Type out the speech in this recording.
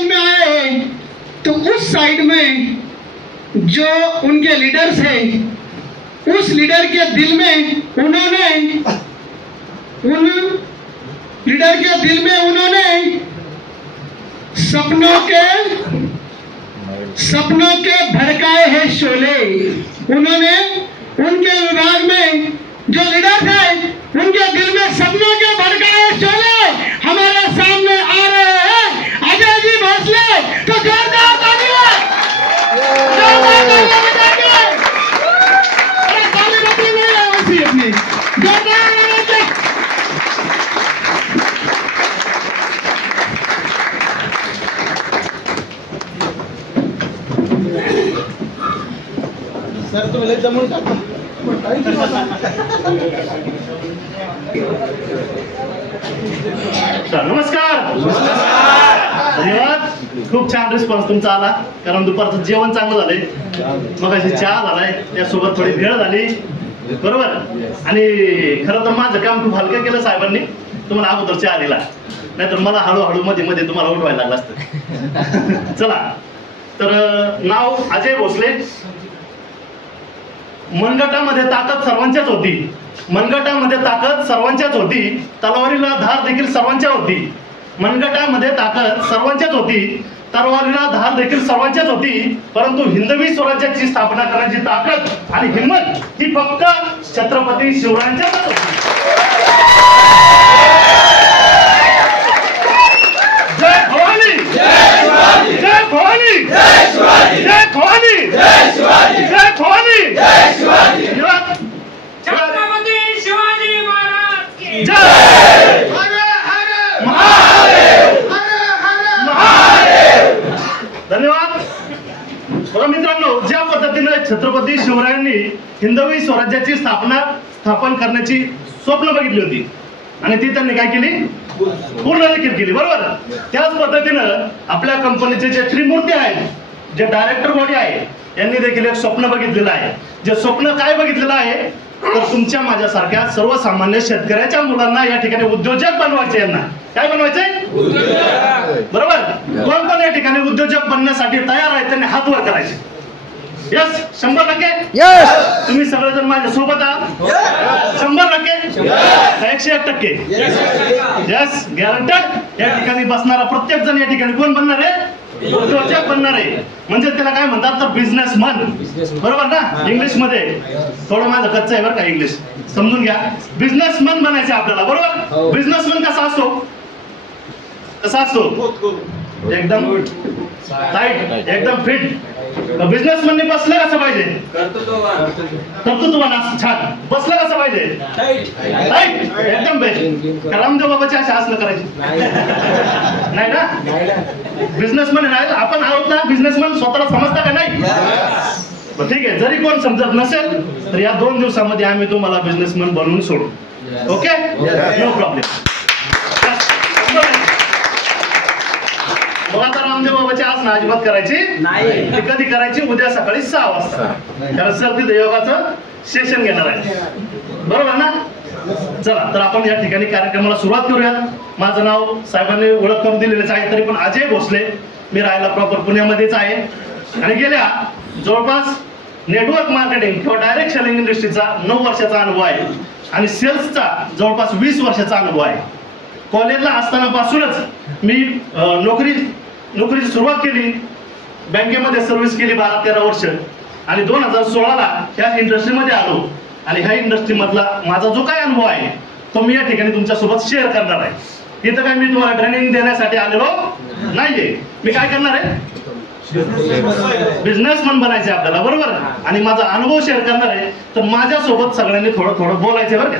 में आए तो उस साइड में जो उनके लीडर्स हैं, उस लीडर के दिल में उन्होंने सपनों के भड़काए हैं शोले। उन्होंने उनके विभाग में जो लीडर थे उनके दिल में सपनों के भड़काए शोले हमारे सामने आ रहे हैं। अजय जी भोसले तो जोरदार तालियां बजाइए। अरे ताली बजी नहीं है उसी अपनी जोरदार सर तुम्ही लय जमून टाका। नमस्कार। धन्यवाद। खूप छान रिस्पॉन्स तुमचा आला, कारण दुपारचं जेवण चांगलं झालंय, मग अशी चहा झालाय, त्यासोबत थोडी भेळ झाली, बरोबर। आणि खरं तर माझं काम खूप हलकं केलं साहेबांनी, तुम्हाला अगोदर चहा दिला, नाहीतर मला हळूहळू मध्ये मध्ये तुम्हाला उठवायला लागलं असतं। चला, तर नाव अजय भोसले। मनगटामध्ये ताकद सर्वांच्याच होती, मनगटामध्ये ताकद सर्वांच्याच होती, तलवारीला धार देखील सर्वांच्या होती। मनगटामध्ये ताकद सर्वांच्याच होती, तलवारीला धार देखील सर्वांच्याच होती, परंतु हिंदवी स्वराज्याची स्थापना करण्याची ताकद आणि हिंमत ही फक्त छत्रपती शिवरायांच्याच होती। जय भवानी, जय शिवाजी, जय भवानी, जय शिवाजी, जय भवानी, जय शिवाजी, जय भवानी, जय शिवाजी। छत्रपती शिवाजी महाराज की जय। धन्यवाद। बघा मित्रांनो, ज्या पद्धतीने छत्रपती शिवरायांनी हिंदवी स्वराज्याची स्थापन करण्याची स्वप्न बघितली होती आणि ती त्यांनी काय केली, पूर्ण देखील केली, बरोबर। त्याच पद्धतीनं आपल्या कंपनीचे जे त्रिमूर्ती आहेत, जे डायरेक्टर बॉडी आहे, यांनी देखील एक स्वप्न बघितलेलं आहे। जे स्वप्न काय बघितलेलं आहे, तर तुमच्या माझ्यासारख्या सर्वसामान्य शेतकऱ्याच्या मुलांना या ठिकाणी उद्योजक बनवायचे। यांना काय बनवायचंय, बरोबर। कोण कोण या ठिकाणी उद्योजक बनण्यासाठी तयार आहेत त्यांनी हात वर करायचे। यस, 100%। यस, तुम्ही सगळेजण माझ्या सोबत आहात, 100%, 101%। Yes, guaranteed. या ठिकाणी बसणारा प्रत्येक जण या ठिकाणी कोण बनणार आहे, उद्योजक बनणार आहे। म्हणजे त्याला काय म्हणतात, तर बिझनेसमन, बरोबर ना। इंग्लिश मध्ये थोडं माझं कच्चं आहे बरं का, इंग्लिश समजून घ्या। बिझनेसमन बनायचं आपल्याला, बरोबर। बिझनेसमन कसा असतो, कसा असतो, एकदम टाईट, एकदम फिट। बिझनेसमनने बसलं कसं पाहिजे, कर्तृत्ववान, छान। बसलं कसं पाहिजे, टाईट, एकदम बेस्ट। रामदेव बाबाची अशा असलं करायची नाही ना। बिझनेसमन नाही आपण आहोत ना, बिझनेसमन स्वतःला समजता का नाही, ठीक आहे। जरी कोण समजत नसेल तर या 2 दिवसामध्ये आम्ही तुम्हाला बिझनेसमन बनवून सोडू, ओके, नो प्रॉब्लेम। मग आता रामदेव बाबाची आसनं अजिबात करायची नाही, कधी करायची, उद्या सकाळी 6 वाजता, कारण सर तिथे योगाचं सेशन घेणार आहे, बरोबर ना। चला, तर आपण या ठिकाणी कार्यक्रमाला सुरुवात करूयात। माझं नाव साहेबांनी ओळख करून दिलेलंच आहे, तरी पण अजय भोसले। मी राहायला प्रॉपर पुण्यामध्येच आहे आणि गेल्या जवळपास नेटवर्क मार्केटिंग किंवा डायरेक्ट सेलिंग इंडस्ट्रीचा 9 वर्षाचा अनुभव आहे आणि सेल्सचा जवळपास 20 वर्षाचा अनुभव आहे। कॉलेजला असतानापासूनच मी नोकरीची सुरुवात केली, बँकेमध्ये सर्व्हिस केली 12-13 वर्ष आणि 2016ला ह्या इंडस्ट्रीमध्ये आलो आणि ह्या इंडस्ट्री मधला माझा जो काय अनुभव आहे तो मी या ठिकाणी तुमच्यासोबत शेअर करणार आहे। इथं काय मी तुम्हाला ट्रेनिंग देण्यासाठी आलेलो नाहीये, मी काय करणार आहे, बिझनेसमन बनायचे आपल्याला, बरोबर। आणि माझा अनुभव शेअर करणार आहे, तर माझ्यासोबत सगळ्यांनी थोडं थोडं बोलायचं, बरं का।